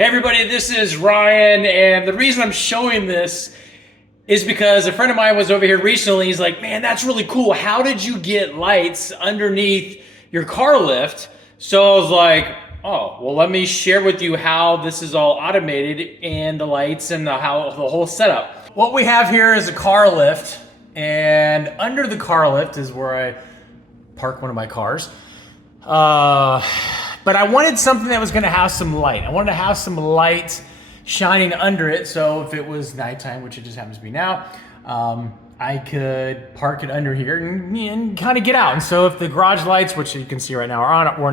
Hey everybody, this is Ryan, and the reason I'm showing this is because a friend of mine was over here recently. He's like, man, that's really cool. How did you get lights underneath your car lift? So I was like, oh, well, let me share with you how this is all automated and the lights and how the whole setup. What we have here is a car lift, and under the car lift is where I park one of my cars. But I wanted something that was gonna have some light. I wanted to have some light shining under it, so if it was nighttime, which it just happens to be now, I could park it under here and kind of get out. And so if the garage lights, which you can see right now, are on, were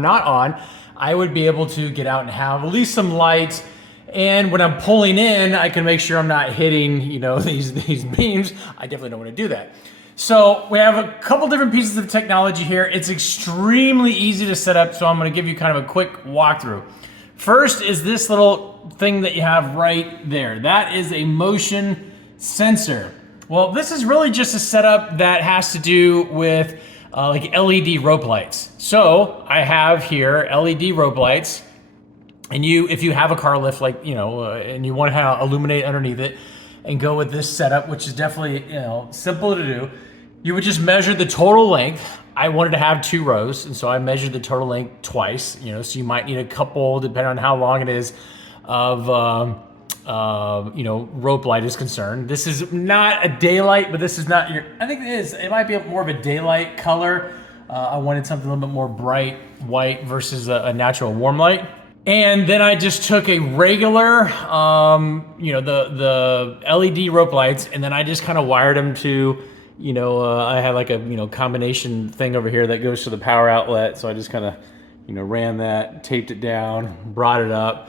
not on, I would be able to get out and have at least some light. And when I'm pulling in, I can make sure I'm not hitting, these beams. I definitely don't want to do that. So we have a couple different pieces of technology here. It's extremely easy to set up, so I'm gonna give you kind of a quick walkthrough. First is this little thing that you have right there. That is a motion sensor. Well, this is really just a setup that has to do with like LED rope lights. So I have here LED rope lights, and if you have a car lift, like, and you want to illuminate underneath it and go with this setup, which is definitely, simple to do, you would just measure the total length. I wanted to have 2 rows, and so I measured the total length twice, so you might need a couple, depending on how long it is, of, rope light is concerned. This is not a daylight, but this is not I think it is. It might be more of a daylight color. I wanted something a little bit more bright white versus a natural warm light. And then I just took a regular, the LED rope lights, and then I just kind of wired them to, I had like a, combination thing over here that goes to the power outlet. So I just kind of, ran that, taped it down, brought it up.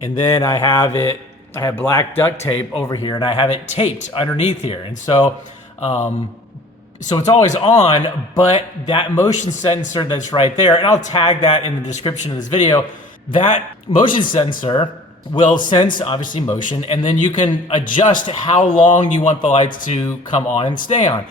And then I have black duct tape over here, and I have it taped underneath here. And so, so it's always on, but that motion sensor that's right there, and I'll tag that in the description of this video, that motion sensor will sense, obviously, motion, and then you can adjust how long you want the lights to come on and stay on.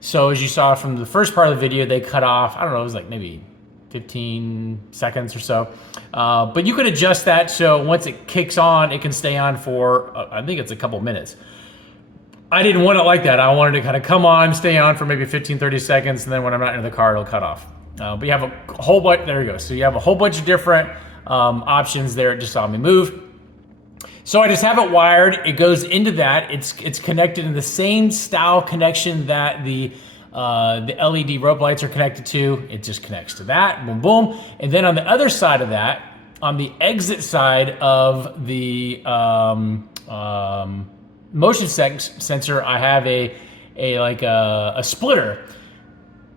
So as you saw from the first part of the video, they cut off, I don't know, it was like maybe 15 seconds or so. But you could adjust that so once it kicks on, it can stay on for, I think it's a couple minutes. I didn't want it like that. I wanted to kind of come on, stay on for maybe 15, 30 seconds, and then when I'm not in the car, it'll cut off. But you have a whole bunch, there you go. So you have a whole bunch of different options there. It just saw me move. So I just have it wired. It goes into that. It's connected in the same style connection that the LED rope lights are connected to. It just connects to that, boom, boom. And then on the other side of that, on the exit side of the motion sensor, I have a splitter.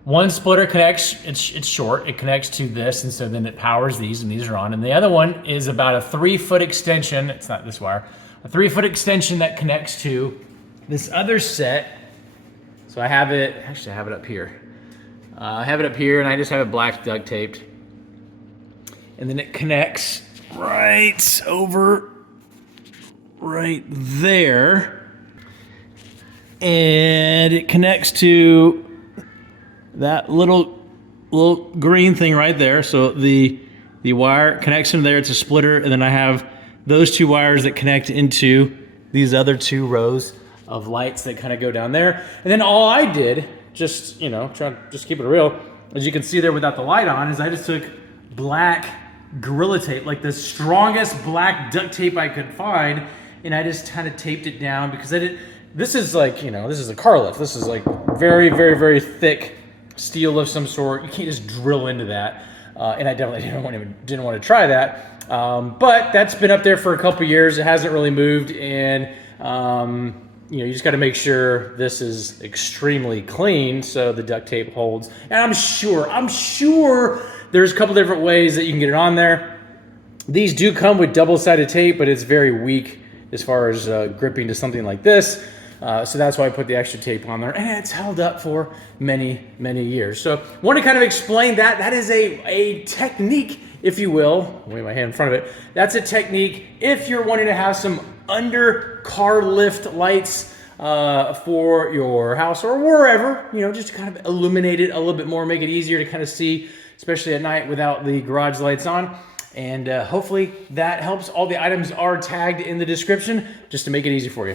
One splitter connects, it's short, it connects to this, and so then it powers these, and these are on. And the other one is about a 3-foot extension, it's not this wire, a 3-foot extension that connects to this other set. So I have it, actually I have it up here. I have it up here, and I just have it black duct taped. And then it connects right over, right there. And it connects to that little green thing right there. So the wire connects in there, it's a splitter, and then I have those 2 wires that connect into these other 2 rows of lights that kind of go down there. And then all I did, just, trying to just keep it real, as you can see there without the light on, is I just took black Gorilla Tape, like the strongest black duct tape I could find, and I just kind of taped it down because this is like, this is a car lift. This is like very, very, very thick steel of some sort. You can't just drill into that. And I definitely didn't want to try that. But that's been up there for a couple years. It hasn't really moved. And, you just got to make sure this is extremely clean so the duct tape holds. And I'm sure there's a couple different ways that you can get it on there. These do come with double-sided tape, but it's very weak as far as gripping to something like this. So that's why I put the extra tape on there, and it's held up for many, many years. So I want to kind of explain that. That is a technique, if you will. I'll wave my hand in front of it. That's a technique if you're wanting to have some under car lift lights for your house or wherever, just to kind of illuminate it a little bit more, make it easier to kind of see, especially at night without the garage lights on. And hopefully that helps. All the items are tagged in the description just to make it easy for you.